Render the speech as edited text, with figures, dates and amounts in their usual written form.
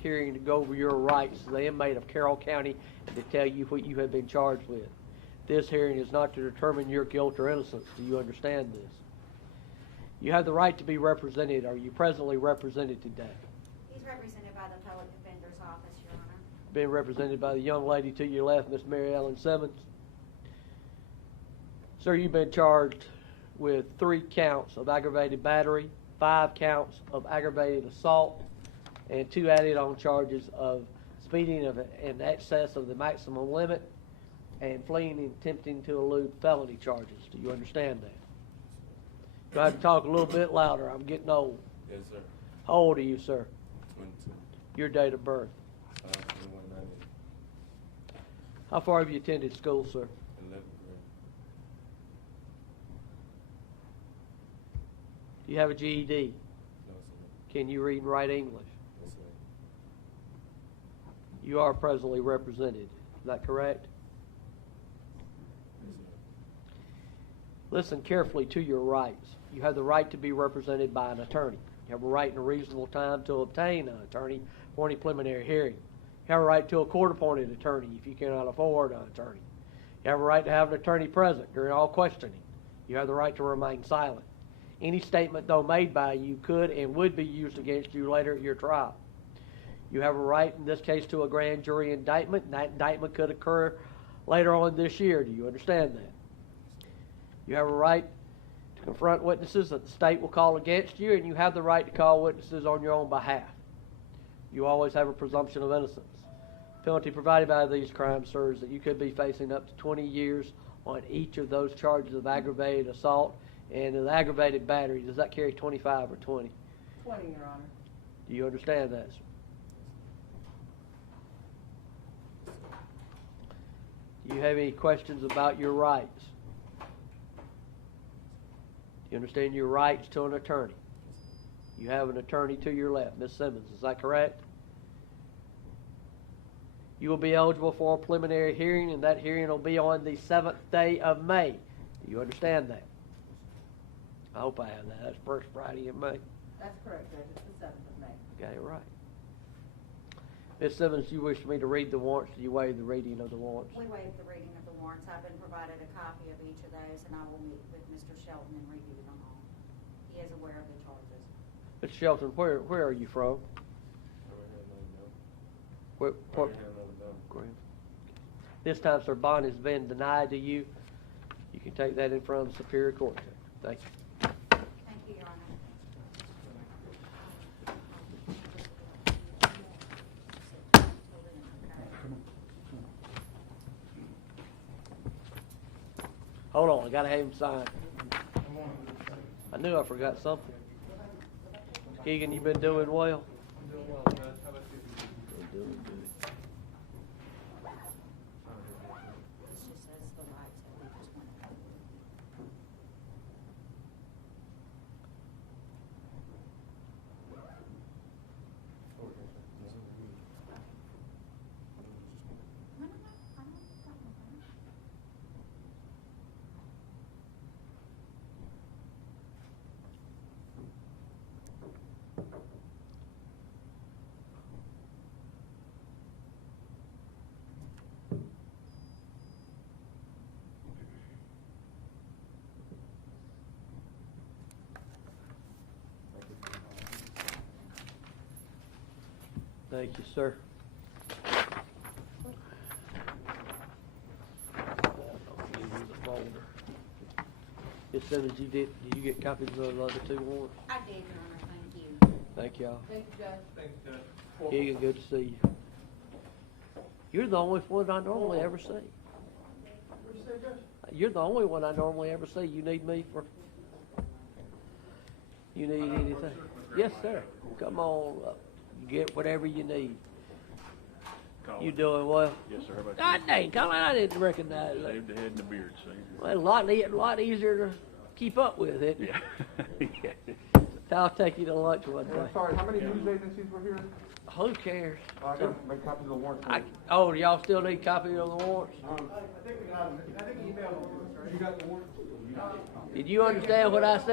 hearing to go over your rights as the inmate of Carroll County and to tell you what you have been charged with. This hearing is not to determine your guilt or innocence. Do you understand this? You have the right to be represented. Are you presently represented today? He's represented by the Public Defender's Office, Your Honor. Being represented by the young lady to your left, Miss Mary Ellen Simmons. Sir, you've been charged with 3 counts of aggravated battery, 5 counts of aggravated assault, and 2 added-on charges of speeding in excess of the maximum limit and fleeing and attempting to elude felony charges. Do you understand that? Do I have to talk a little bit louder? I'm getting old. Yes, sir. How old are you, sir? 22. Your date of birth? 2190. How far have you attended school, sir? 11th grade. Do you have a GED? No, sir. Can you read and write English? Yes, sir. You are presently represented. Is that correct? Yes, sir. Listen carefully to your rights. You have the right to be represented by an attorney. You have a right in a reasonable time to obtain an attorney for any preliminary hearing. You have a right to a court-appointed attorney if you cannot afford an attorney. You have a right to have an attorney present during all questioning. You have the right to remain silent. Any statement, though made by you, could and would be used against you later at your trial. You have a right, in this case, to a grand jury indictment, and that indictment could occur later on this year. Do you understand that? You have a right to confront witnesses that the state will call against you, and you have the right to call witnesses on your own behalf. You always have a presumption of innocence. Penalty provided by these crimes, sir, is that you could be facing up to 20 years on each of those charges of aggravated assault and an aggravated battery. Does that carry 25 or 20? 20, Your Honor. Do you understand that, sir? Do you have any questions about your rights? Do you understand your rights to an attorney? You have an attorney to your left, Miss Simmons. Is that correct? You will be eligible for a preliminary hearing, and that hearing will be on the 7th day of May. Do you understand that? I hope I have that. That's first Friday in May. That's correct, Judge. It's the 7th of May. Got it right. Miss Simmons, you wish me to read the warrants? Do you waive the reading of the warrants? We waive the reading of the warrants. I've been provided a copy of each of those, and I will meet with Mr. Shelton and review them all. He is aware of the charges. Mr. Shelton, where are you from? Where, Graham. This time, sir, bond has been denied to you. You can take that in front of the Superior Court. Thank you. Thank you, Your Honor. Hold on, I gotta have him sign. I knew I forgot something. Keegan, you been doing well? I'm doing well, Judge. How about you? You're doing good. This just says the rights that we just went over. No, I don't have a problem with that. Thank you, sir. Miss Simmons, did you get copies of the other 2 warrants? I did, Your Honor. Thank you. Thank y'all. Thank you, Judge. Thanks, Judge. Keegan, good to see you. You're the only one I normally ever see. What'd you say, Judge? You're the only one I normally ever see. You need me for? You need anything? Yes, sir. Come on up. You get whatever you need. You doing well? Yes, sir. How about God dang, Colin, I didn't recognize you? that. Shaved the head and the beard, see? Well, a lot easier to keep up with, isn't it? Yeah. Yeah. I'll take you to lunch one day. Sorry, how many news agencies were here? Who cares? I got to make copies of the warrants. Oh, do y'all still need copies of the warrants? I think we got them. I think he emailed them to us, right? You got the warrants? Did you understand what I said?